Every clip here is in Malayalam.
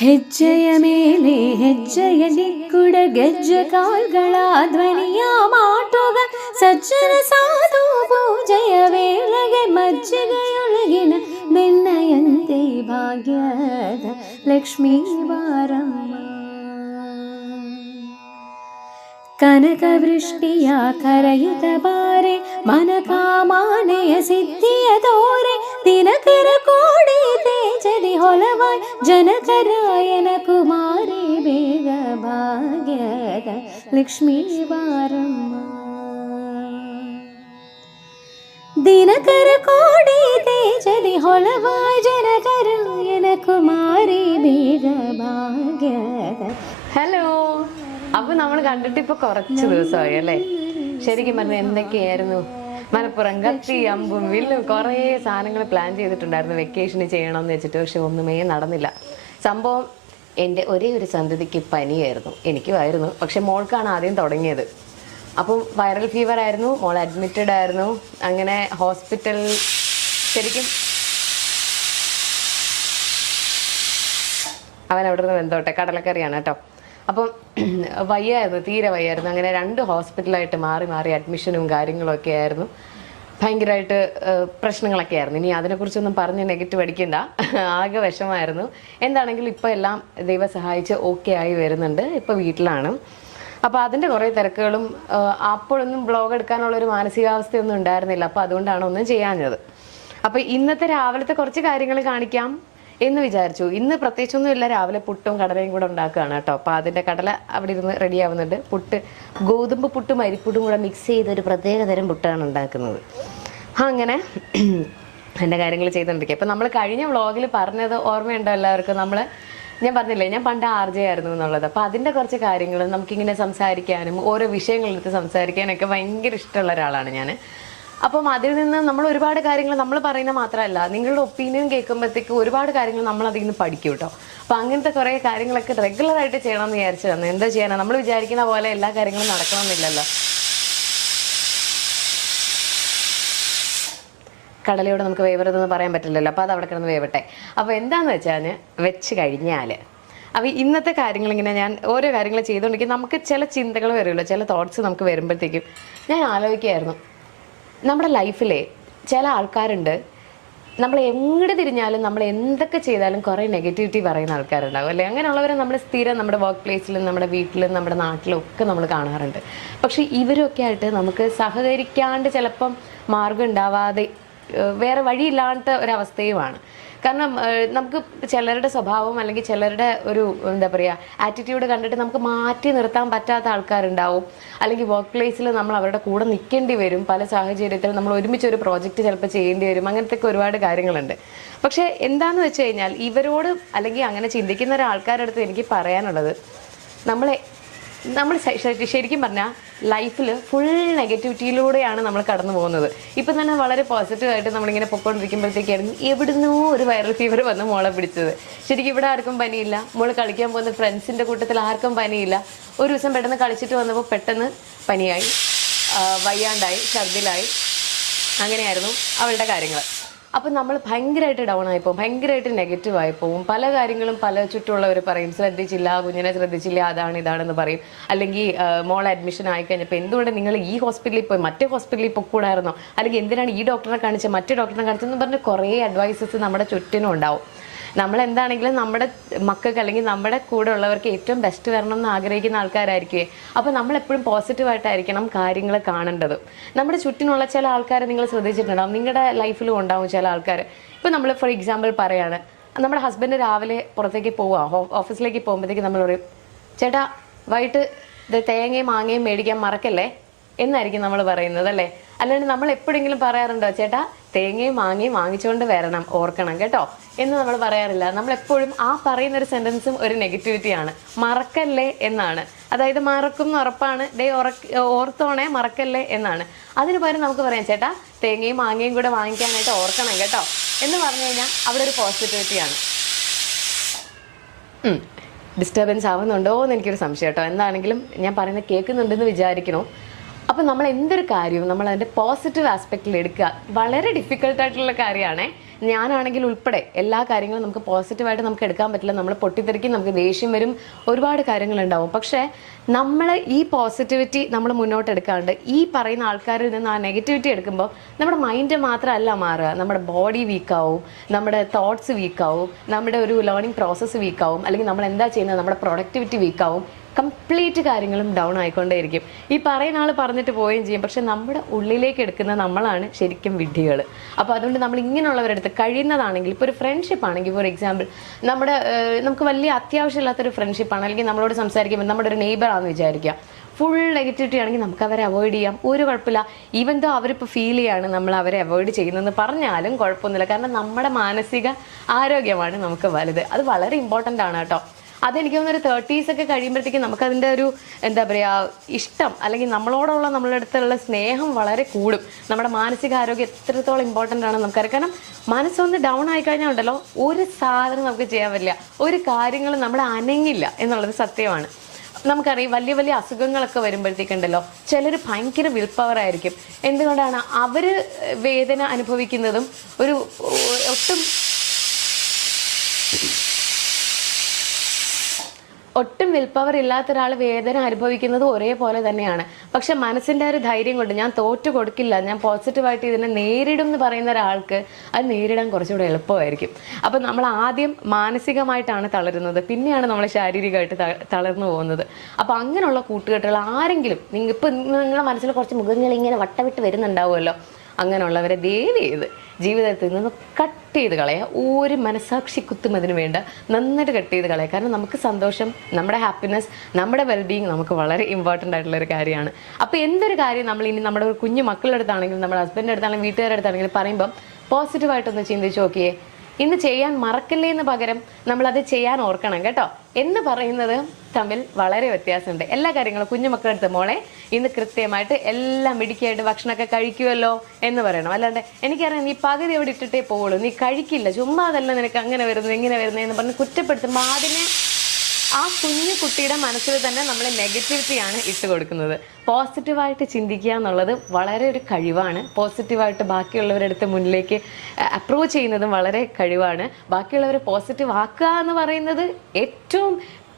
ಹೆಜ್ಜೆಯ ಮೇಲೆ ಹೆಜ್ಜೆಯ ದಿಕ್ಕುಡ ಗೆಜ್ಜೆ ಕಾಲ್ಗಳ ಧ್ವನಿಯ ಮಾಟುಗ ಸಜ್ಜನ ಸಾಧು ಪೂಜೆಯ ವೇಳೆಗೆ ಮಜ್ಜಿಗೆಯೊಳಗಿನ ಬೆಣ್ಣೆಯಂತೆ ಭಾಗ್ಯದ ಲಕ್ಷ್ಮೀ ಬಾರಮ್ಮ ಕನಕವೃಷ್ಟಿಯ ಕರೆಯುತ್ತ ಬಾರೆ ಮನಕಾಮಾನೆಯ ಸಿದ್ಧಿಯ ತೋರೆ ದಿನಕರ ಕೋಡಿ ತೇಜದಿ ಹೊಲವಾಯ್ ಜನಕರಾಯನ ಕುಮಾರಿ ಬೇಗ ಭಾಗ್ಯದ ಲಕ್ಷ್ಮೀ ಬಾರಮ್ಮ ದಿನಕರ ಕೋಡಿ ತೇಜದಿ ಹೊಲವಾಯ್ ಜನಕರಾಯನ ಕುಮಾರಿ ಬೇಗ ಭಾಗ್ಯದ ഹലോ അപ്പൊ നമ്മൾ കണ്ടിട്ട് ഇപ്പൊ കുറച്ച് ദിവസമായി അല്ലേ ശരിക്കും പറഞ്ഞ എന്തൊക്കെയായിരുന്നു മലപ്പുറം കത്തി അമ്പും വില്ലും കുറേ സാധനങ്ങൾ പ്ലാൻ ചെയ്തിട്ടുണ്ടായിരുന്നു. വെക്കേഷന് ചെയ്യണമെന്ന് വെച്ചിട്ട് പക്ഷെ ഒന്നുമേ നടന്നില്ല. സംഭവം എന്റെ ഒരേ ഒരു സന്തതിക്ക് പനിയായിരുന്നു. എനിക്കുമായിരുന്നു പക്ഷെ മോൾക്കാണ് ആദ്യം തുടങ്ങിയത്. അപ്പം വൈറൽ ഫീവർ ആയിരുന്നു. മോൾ അഡ്മിറ്റഡ് ആയിരുന്നു. അങ്ങനെ ഹോസ്പിറ്റൽ ശരിക്കും അവൻ അവിടെ നിന്ന് എന്തോട്ടെ കടലക്കറിയാണ് കേട്ടോ. അപ്പം വയ്യായിരുന്നു തീരെ വയ്യായിരുന്നു. അങ്ങനെ രണ്ട് ഹോസ്പിറ്റലായിട്ട് മാറി മാറി അഡ്മിഷനും കാര്യങ്ങളൊക്കെ ആയിരുന്നു. ഭയങ്കരമായിട്ട് പ്രശ്നങ്ങളൊക്കെ ആയിരുന്നു. ഇനി അതിനെക്കുറിച്ചൊന്നും പറഞ്ഞ് നെഗറ്റീവ് അടിക്കണ്ട. ആകെ വിഷമായിരുന്നു എന്താണെങ്കിലും ഇപ്പോൾ എല്ലാം ദൈവം സഹായിച്ച് ഓക്കെ ആയി വരുന്നുണ്ട്. ഇപ്പോൾ വീട്ടിലാണ്. അപ്പോൾ അതിന്റെ കുറേ തിരക്കുകളും അപ്പോഴൊന്നും ബ്ലോഗ് എടുക്കാനുള്ളൊരു മാനസികാവസ്ഥയൊന്നും ഉണ്ടായിരുന്നില്ല. അപ്പോൾ അതുകൊണ്ടാണ് ഒന്നും ചെയ്യാഞ്ഞത്. അപ്പോൾ ഇന്നത്തെ രാവിലത്തെ കുറച്ച് കാര്യങ്ങൾ കാണിക്കാം. എന്ന് വിചാരിച്ചു. ഇന്ന് പ്രത്യേകിച്ചൊന്നും ഇല്ല. രാവിലെ പുട്ടും കടലയും കൂടെ ഉണ്ടാക്കുകയാണ് കേട്ടോ. അപ്പോൾ അതിന്റെ കടല അവിടെ ഇരുന്ന് റെഡി ആവുന്നുണ്ട്. പുട്ട് ഗോതമ്പ് പുട്ടും അരിപ്പുട്ടും കൂടെ മിക്സ് ചെയ്ത് ഒരു പ്രത്യേക തരം പുട്ടാണ് ഉണ്ടാക്കുന്നത്. അങ്ങനെ എന്റെ കാര്യങ്ങൾ ചെയ്തുകൊണ്ടിരിക്കുക. അപ്പോൾ നമ്മൾ കഴിഞ്ഞ വ്ളോഗിൽ പറഞ്ഞത് ഓർമ്മയുണ്ടോ എല്ലാവർക്കും? നമ്മൾ ഞാൻ പറഞ്ഞില്ലേ ഞാൻ പണ്ട് ആർ ജെ ആയിരുന്നു എന്നുള്ളത്. അപ്പോൾ അതിന്റെ കുറച്ച് കാര്യങ്ങൾ നമുക്കിങ്ങനെ സംസാരിക്കാനും ഓരോ വിഷയങ്ങളെടുത്ത് സംസാരിക്കാനൊക്കെ ഭയങ്കര ഇഷ്ടമുള്ള ഒരാളാണ് ഞാൻ അപ്പം അതിൽ നിന്ന് നമ്മൾ ഒരുപാട് കാര്യങ്ങൾ നമ്മൾ പറയുന്ന മാത്രമല്ല നിങ്ങളുടെ ഒപ്പീനിയൻ കേൾക്കുമ്പോഴത്തേക്ക് ഒരുപാട് കാര്യങ്ങൾ നമ്മൾ അതിൽ നിന്ന് പഠിക്കും കേട്ടോ അപ്പം അങ്ങനത്തെ കുറേ കാര്യങ്ങളൊക്കെ റെഗുലർ ആയിട്ട് വിചാരിച്ചു തന്നെ എന്താ ചെയ്യാനാ? നമ്മൾ വിചാരിക്കുന്ന പോലെ എല്ലാ കാര്യങ്ങളും നടക്കണമെന്നില്ലല്ലോ. കടലയോട് നമുക്ക് വേവരുതെന്ന് പറയാൻ പറ്റില്ലല്ലോ. അപ്പോൾ അത് അവിടെ കിടന്ന് വേവട്ടെ. അപ്പോൾ എന്താന്ന് വെച്ചാൽ വെച്ച് കഴിഞ്ഞാൽ അപ്പോൾ ഇന്നത്തെ കാര്യങ്ങൾ ഇങ്ങനെ ഞാൻ ഓരോ കാര്യങ്ങൾ ചെയ്തുകൊണ്ടിരിക്കും നമുക്ക് ചില ചിന്തകൾ വരുമല്ലോ. ചില തോട്ട്സ് നമുക്ക് വരുമ്പോഴത്തേക്കും ഞാൻ ആലോചിക്കുകയായിരുന്നു. നമ്മുടെ ലൈഫിലെ ചില ആൾക്കാരുണ്ട്. നമ്മൾ എങ്ങോട്ട് തിരിഞ്ഞാലും നമ്മൾ എന്തൊക്കെ ചെയ്താലും കുറേ നെഗറ്റിവിറ്റി പറയുന്ന ആൾക്കാരുണ്ടാവും അല്ലേ? അങ്ങനെയുള്ളവരെ നമ്മൾ സ്ഥിരം നമ്മുടെ വർക്ക് പ്ലേസിലും നമ്മുടെ വീട്ടിലും നമ്മുടെ നാട്ടിലും ഒക്കെ നമ്മൾ കാണാറുണ്ട്. പക്ഷേ ഇവരൊക്കെ ആയിട്ട് നമുക്ക് സഹകരിക്കാണ്ട് ചിലപ്പം മാർഗം ഉണ്ടാവാതെ വേറെ വഴിയില്ലാത്ത ഒരവസ്ഥയുമാണ്. കാരണം നമുക്ക് ചിലരുടെ സ്വഭാവം അല്ലെങ്കിൽ ചിലരുടെ ഒരു എന്താ പറയുക ആറ്റിറ്റ്യൂഡ് കണ്ടിട്ട് നമുക്ക് മാറ്റി നിർത്താൻ പറ്റാത്ത ആൾക്കാരുണ്ടാവും. അല്ലെങ്കിൽ വർക്ക് പ്ലേസിൽ നമ്മൾ അവരുടെ കൂടെ നിൽക്കേണ്ടി വരും. പല സാഹചര്യത്തിൽ നമ്മൾ ഒരുമിച്ച് ഒരു പ്രോജക്റ്റ് ചിലപ്പോൾ ചെയ്യേണ്ടി വരും. അങ്ങനത്തെ ഒരുപാട് കാര്യങ്ങളുണ്ട്. പക്ഷേ എന്താന്ന് വെച്ച് കഴിഞ്ഞാൽ ഇവരോട് അല്ലെങ്കിൽ അങ്ങനെ ചിന്തിക്കുന്ന ഒരാൾക്കാരുടെ അടുത്ത് എനിക്ക് പറയാനുള്ളത് നമ്മളെ നമ്മൾ ശരിക്കും പറഞ്ഞാൽ ലൈഫിൽ ഫുൾ നെഗറ്റിവിറ്റിയിലൂടെയാണ് നമ്മൾ കടന്നു പോകുന്നത്. ഇപ്പം തന്നെ വളരെ പോസിറ്റീവായിട്ട് നമ്മളിങ്ങനെ പൊക്കോണ്ടിരിക്കുമ്പോഴത്തേക്കായിരുന്നു എവിടുന്നോ ഒരു വൈറൽ ഫീവർ വന്ന് മോളെ പിടിച്ചത്. ശരിക്കും ഇവിടെ ആർക്കും പനിയില്ല. മോൾ കളിക്കാൻ പോകുന്ന ഫ്രണ്ട്സിന്റെ കൂട്ടത്തിൽ ആർക്കും പനിയില്ല. ഒരു ദിവസം പെട്ടെന്ന് കളിച്ചിട്ട് വന്നപ്പോൾ പെട്ടെന്ന് പനിയായി. വയ്യാണ്ടായി ഛർദിലായി. അങ്ങനെയായിരുന്നു അവളുടെ കാര്യങ്ങൾ. അപ്പം നമ്മൾ ഭയങ്കരമായിട്ട് ഡൗൺ ആയിപ്പോവും ഭയങ്കരമായിട്ട് നെഗറ്റീവ് ആയിപ്പോവും പല കാര്യങ്ങളും പല ചുറ്റുമുള്ളവർ പറയും ശ്രദ്ധിച്ചില്ല കുഞ്ഞിനെ ശ്രദ്ധിച്ചില്ല അതാണ് ഇതാണെന്ന് പറയും. അല്ലെങ്കിൽ മോൾ അഡ്മിഷൻ ആയി കഴിഞ്ഞപ്പോൾ എന്തുകൊണ്ട് നിങ്ങൾ ഈ ഹോസ്പിറ്റലിൽ പോയി മറ്റേ ഹോസ്പിറ്റലിൽ പൊക്കൂടായിരുന്നോ അല്ലെങ്കിൽ എന്തിനാണ് ഈ ഡോക്ടറെ കാണിച്ചത് മറ്റേ ഡോക്ടറെ കാണിച്ചതെന്ന് പറഞ്ഞ് കുറേ അഡ്വൈസസ് നമ്മുടെ ചുറ്റിനും ഉണ്ടാവും. നമ്മൾ എന്താണെങ്കിലും നമ്മുടെ മക്കൾക്ക് അല്ലെങ്കിൽ നമ്മുടെ കൂടെ ഉള്ളവർക്ക് ഏറ്റവും ബെസ്റ്റ് വരണം എന്ന് ആഗ്രഹിക്കുന്ന ആൾക്കാരായിരിക്കുമേ അപ്പോൾ നമ്മൾ എപ്പോഴും പോസിറ്റീവായിട്ടായിരിക്കണം കാര്യങ്ങൾ കാണേണ്ടത്. നമ്മുടെ ചുറ്റിനുള്ള ചില ആൾക്കാരെ നിങ്ങൾ ശ്രദ്ധിച്ചിട്ടുണ്ടാവും. നിങ്ങളുടെ ലൈഫിലും ഉണ്ടാവും ചില ആൾക്കാർ ഇപ്പോൾ നമ്മൾ ഫോർ എക്സാമ്പിൾ പറയാണ് നമ്മുടെ ഹസ്ബൻഡ് രാവിലെ പുറത്തേക്ക് പോവാ. ഓഫീസിലേക്ക് പോകുമ്പോഴത്തേക്ക് നമ്മൾ പറയും ചേട്ടാ വൈകിട്ട് തേങ്ങയും മാങ്ങയും മേടിക്കാൻ മറക്കല്ലേ? എന്നായിരിക്കും നമ്മൾ പറയുന്നത് അല്ലേ? അല്ലാണ്ട് നമ്മൾ എപ്പോഴെങ്കിലും പറയാറുണ്ടോ ചേട്ടാ തേങ്ങയും മാങ്ങയും വാങ്ങിച്ചുകൊണ്ട് വരണം ഓർക്കണം കേട്ടോ. എന്ന് നമ്മൾ പറയാറില്ല. നമ്മൾ എപ്പോഴും ആ പറയുന്ന ഒരു സെന്റൻസും ഒരു നെഗറ്റിവിറ്റിയാണ് മറക്കല്ലേ എന്നാണ്. അതായത് മറക്കും എന്ന് ഉറപ്പാണ്. ഡേ ഓർത്തോണേ മറക്കല്ലേ എന്നാണ്. അതിന് പകരം നമുക്ക് പറയാം ചേട്ടാ തേങ്ങയും മാങ്ങയും കൂടെ വാങ്ങിക്കാനായിട്ട് ഓർക്കണം കേട്ടോ. എന്ന് പറഞ്ഞു കഴിഞ്ഞാൽ അവിടെ ഒരു പോസിറ്റിവിറ്റിയാണ് ഡിസ്റ്റർബൻസ് ആവുന്നുണ്ടോ എന്ന് എനിക്കൊരു സംശയം കേട്ടോ. എന്താണെങ്കിലും ഞാൻ പറയുന്നത് കേൾക്കുന്നുണ്ടെന്ന് വിചാരിക്കണോ അപ്പം നമ്മൾ എന്തൊരു കാര്യവും നമ്മൾ അതിന്റെ പോസിറ്റീവ് ആസ്പെക്റ്റിൽ എടുക്കുക. വളരെ ഡിഫിക്കൽട്ടായിട്ടുള്ള കാര്യമാണേ ഞാനാണെങ്കിൽ ഉൾപ്പെടെ എല്ലാ കാര്യങ്ങളും നമുക്ക് പോസിറ്റീവായിട്ട് നമുക്ക് എടുക്കാൻ പറ്റില്ല. നമ്മൾ പൊട്ടിത്തെറിക്കും നമുക്ക് ദേഷ്യം വരും. ഒരുപാട് കാര്യങ്ങളുണ്ടാവും. പക്ഷേ നമ്മൾ ഈ പോസിറ്റിവിറ്റി നമ്മൾ മുന്നോട്ട് എടുക്കാണ്ട് ഈ പറയുന്ന ആൾക്കാരിൽ നിന്ന് ആ നെഗറ്റിവിറ്റി എടുക്കുമ്പോൾ നമ്മുടെ മൈൻഡ് മാത്രമല്ല മാറുക. നമ്മുടെ ബോഡി വീക്കാവും നമ്മുടെ തോട്ട്സ് വീക്കാവും നമ്മുടെ ഒരു ലേണിംഗ് പ്രോസസ്സ് വീക്കാവും അല്ലെങ്കിൽ നമ്മൾ എന്താ ചെയ്യുന്നത്? നമ്മുടെ പ്രൊഡക്ടിവിറ്റി വീക്കാവും കംപ്ലീറ്റ് കാര്യങ്ങളും ഡൗൺ ആയിക്കൊണ്ടേയിരിക്കും. ഈ പറയുന്ന ആൾ പറഞ്ഞിട്ട് പോവുകയും ചെയ്യും. പക്ഷെ നമ്മുടെ ഉള്ളിലേക്ക് എടുക്കുന്ന നമ്മളാണ് ശരിക്കും വിഡ്ഢികൾ അപ്പോൾ അതുകൊണ്ട് നമ്മൾ ഇങ്ങനെയുള്ളവരെടുത്ത് കഴിയുന്നതാണെങ്കിൽ ഇപ്പോൾ ഒരു ഫ്രണ്ട്ഷിപ്പ് ആണെങ്കിൽ ഫോർ എക്സാമ്പിൾ നമ്മുടെ നമുക്ക് വലിയ അത്യാവശ്യമില്ലാത്തൊരു ഫ്രണ്ട്ഷിപ്പാണ് അല്ലെങ്കിൽ നമ്മളോട് സംസാരിക്കുമ്പോൾ നമ്മുടെ ഒരു നെയ്ബർ ആണെന്ന് വിചാരിക്കുക. ഫുൾ നെഗറ്റിവിറ്റി ആണെങ്കിൽ നമുക്ക് അവരെ അവോയ്ഡ് ചെയ്യാം. ഒരു കുഴപ്പമില്ല. ഈവൻ ദോ അവരിപ്പോൾ ഫീൽ ചെയ്യാണ് നമ്മൾ അവരെ അവോയ്ഡ് ചെയ്യുന്നതെന്ന് പറഞ്ഞാലും കുഴപ്പമൊന്നുമില്ല. കാരണം നമ്മുടെ മാനസിക ആരോഗ്യമാണ് നമുക്ക് വലുത്. അത് വളരെ ഇമ്പോർട്ടന്റ് ആണ് കേട്ടോ. അതെനിക്ക് തോന്നുന്നു ഒരു തേർട്ടീസ് ഒക്കെ കഴിയുമ്പോഴത്തേക്കും നമുക്കതിന്റെ ഒരു എന്താ പറയുക ഇഷ്ടം അല്ലെങ്കിൽ നമ്മളോടുള്ള നമ്മളുടെ അടുത്തുള്ള സ്നേഹം വളരെ കൂടും. നമ്മുടെ മാനസികാരോഗ്യം എത്രത്തോളം ഇമ്പോർട്ടന്റ് ആണ് നമുക്കറിയാം. കാരണം മനസ്സൊന്ന് ഡൗൺ ആയി കഴിഞ്ഞാൽ ഉണ്ടല്ലോ ഒരു സാധനം നമുക്ക് ചെയ്യാൻ പറ്റില്ല. ഒരു കാര്യങ്ങളും നമ്മൾ അനങ്ങില്ല എന്നുള്ളത് സത്യമാണ്. നമുക്കറിയാം വലിയ വലിയ അസുഖങ്ങളൊക്കെ വരുമ്പോഴത്തേക്കുണ്ടല്ലോ ചിലർ ഭയങ്കര വിൽ പവർ ആയിരിക്കും. എന്തുകൊണ്ടാണ് അവർ വേദന അനുഭവിക്കുന്നതും ഒരു ഒട്ടും ഒട്ടും വിൽ പവർ ഇല്ലാത്ത ഒരാൾ വേദന അനുഭവിക്കുന്നത് ഒരേപോലെ തന്നെയാണ്. പക്ഷെ മനസ്സിന്റെ ഒരു ധൈര്യം കൊണ്ട് ഞാൻ തോറ്റു കൊടുക്കില്ല. ഞാൻ പോസിറ്റീവായിട്ട് ഇതിനെ നേരിടും എന്ന് പറയുന്ന ഒരാൾക്ക് അത് നേരിടാൻ കുറച്ചുകൂടെ എളുപ്പമായിരിക്കും. അപ്പൊ നമ്മൾ ആദ്യം മാനസികമായിട്ടാണ് തളരുന്നത്. പിന്നെയാണ് നമ്മൾ ശാരീരികമായിട്ട് തളർന്നു പോകുന്നത്. അപ്പൊ അങ്ങനെയുള്ള കൂട്ടുകെട്ടുകൾ ആരെങ്കിലും നിങ്ങൾ ഇപ്പൊ നിങ്ങളുടെ മനസ്സിൽ കുറച്ച് മുഖങ്ങൾ ഇങ്ങനെ വട്ടവിട്ട് വരുന്നുണ്ടാവുമല്ലോ. അങ്ങനെയുള്ളവരെ ദയവ് ചെയ്ത് ജീവിതത്തിൽ നിന്ന് കട്ട് ചെയ്ത് കളയുക ഒരു മനസാക്ഷി കുത്തും അതിന് വേണ്ട. നന്നായിട്ട് കട്ട് ചെയ്ത് കളയുക കാരണം നമുക്ക് സന്തോഷം നമ്മുടെ ഹാപ്പിനെസ് നമ്മുടെ വെൽബീങ് നമുക്ക് വളരെ ഇമ്പോർട്ടന്റ് ആയിട്ടുള്ള ഒരു കാര്യമാണ്. അപ്പോൾ എന്തൊരു കാര്യം നമ്മൾ ഇനി നമ്മുടെ കുഞ്ഞു മക്കളുടെ അടുത്താണെങ്കിലും നമ്മുടെ ഹസ്ബൻഡിന്റെ അടുത്താണെങ്കിലും വീട്ടുകാരുടെ അടുത്താണെങ്കിലും പറയുമ്പം പോസിറ്റീവായിട്ടൊന്ന് ചിന്തിച്ച് നോക്കിയേ. ഇന്ന് ചെയ്യാൻ മറക്കല്ലേ എന്ന് പകരം അത് ചെയ്യാൻ ഓർക്കണം കേട്ടോ. എന്ന് പറയുന്നത് തമ്മിൽ വളരെ വ്യത്യാസമുണ്ട്. എല്ലാ കാര്യങ്ങളും കുഞ്ഞുമക്കളുടെ അടുത്ത് മോളെ ഇന്ന് കൃത്യമായിട്ട് എല്ലാം മിടുക്കിയായിട്ട് ഭക്ഷണമൊക്കെ കഴിക്കുമല്ലോ എന്ന് പറയണം. അല്ലാണ്ട് എനിക്കറിയാം നീ പകുതി എവിടെ ഇട്ടിട്ടേ പോവുള്ളൂ. നീ കഴിക്കില്ല. ചുമ്മാ അതല്ല നിനക്ക് അങ്ങനെ വരുന്നു ഇങ്ങനെ വരുന്നു എന്ന് പറഞ്ഞ് കുറ്റപ്പെടുത്തുമ്പോൾ അതിനെ ആ കുഞ്ഞു കുട്ടിയുടെ മനസ്സിൽ തന്നെ നമ്മൾ നെഗറ്റിവിറ്റിയാണ് ഇട്ട് കൊടുക്കുന്നത്. പോസിറ്റീവായിട്ട് ചിന്തിക്കുക എന്നുള്ളത് വളരെ ഒരു കഴിവാണ്. പോസിറ്റീവായിട്ട് ബാക്കിയുള്ളവരുടെ അടുത്ത് മുന്നിലേക്ക് അപ്രോച്ച് ചെയ്യുന്നതും വളരെ കഴിവാണ്. ബാക്കിയുള്ളവരെ പോസിറ്റീവ് ആക്കുക എന്ന് പറയുന്നത് ഏറ്റവും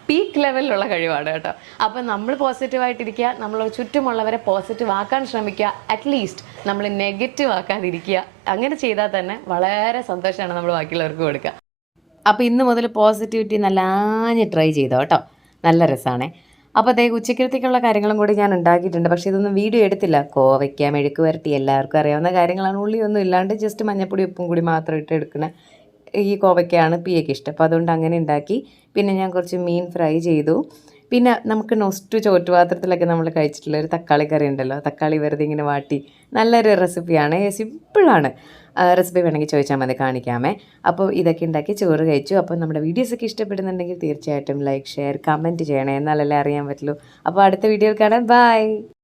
പീക്ക് ലെവലിലുള്ള കഴിവാണ് കേട്ടോ. അപ്പം നമ്മൾ പോസിറ്റീവായിട്ടിരിക്കുക നമ്മൾ ചുറ്റുമുള്ളവരെ പോസിറ്റീവ് ആക്കാൻ ശ്രമിക്കുക അറ്റ്ലീസ്റ്റ് നമ്മൾ നെഗറ്റീവ് ആക്കാതിരിക്കുക അങ്ങനെ ചെയ്താൽ തന്നെ വളരെ സന്തോഷമാണ് നമ്മൾ ബാക്കിയുള്ളവർക്ക് കൊടുക്കുക. അപ്പോൾ ഇന്ന് മുതൽ പോസിറ്റിവിറ്റി നല്ലാഞ്ഞ് ട്രൈ ചെയ്തോ കേട്ടോ നല്ല രസമാണേ അപ്പോൾ അതേ ഉച്ചക്കലത്തേക്കുള്ള കാര്യങ്ങളും കൂടി ഞാൻ ഉണ്ടാക്കിയിട്ടുണ്ട്. പക്ഷേ ഇതൊന്നും വീഡിയോ എടുത്തില്ല. കോവയ്ക്ക മെഴുക്ക് വരട്ടി എല്ലാവർക്കും അറിയാവുന്ന കാര്യങ്ങളാണ്. ഉള്ളിയൊന്നും ഇല്ലാണ്ട് ജസ്റ്റ് മഞ്ഞപ്പൊടി ഉപ്പും കൂടി മാത്രം ഇട്ട് എടുക്കുന്ന ഈ കോവയ്ക്കയാണ് പിയയ്ക്ക് ഇഷ്ടം. അപ്പോൾ അതുകൊണ്ട് അങ്ങനെ ഉണ്ടാക്കി. പിന്നെ ഞാൻ കുറച്ച് മീൻ ഫ്രൈ ചെയ്തു. പിന്നെ നമുക്ക് നൊസ്റ്റു ചോറ്റുപാത്രത്തിലൊക്കെ നമ്മൾ കഴിച്ചിട്ടുള്ള ഒരു തക്കാളി കറി ഉണ്ടല്ലോ. തക്കാളി വെറുതെ ഇങ്ങനെ വാട്ടി നല്ലൊരു റെസിപ്പിയാണ് സിമ്പിളാണ് റെസിപ്പി വേണമെങ്കിൽ ചോദിച്ചാൽ മതി കാണിക്കാമേ. അപ്പോൾ ഇതൊക്കെ ഉണ്ടാക്കി ചോറ് കഴിച്ചു. അപ്പോൾ നമ്മുടെ വീഡിയോസൊക്കെ ഇഷ്ടപ്പെടുന്നുണ്ടെങ്കിൽ തീർച്ചയായിട്ടും ലൈക്ക് ഷെയർ കമന്റ് ചെയ്യണേ. എന്നാലല്ലേ അറിയാൻ പറ്റുള്ളൂ. അപ്പോൾ അടുത്ത വീഡിയോയിൽ കാണാം. ബൈ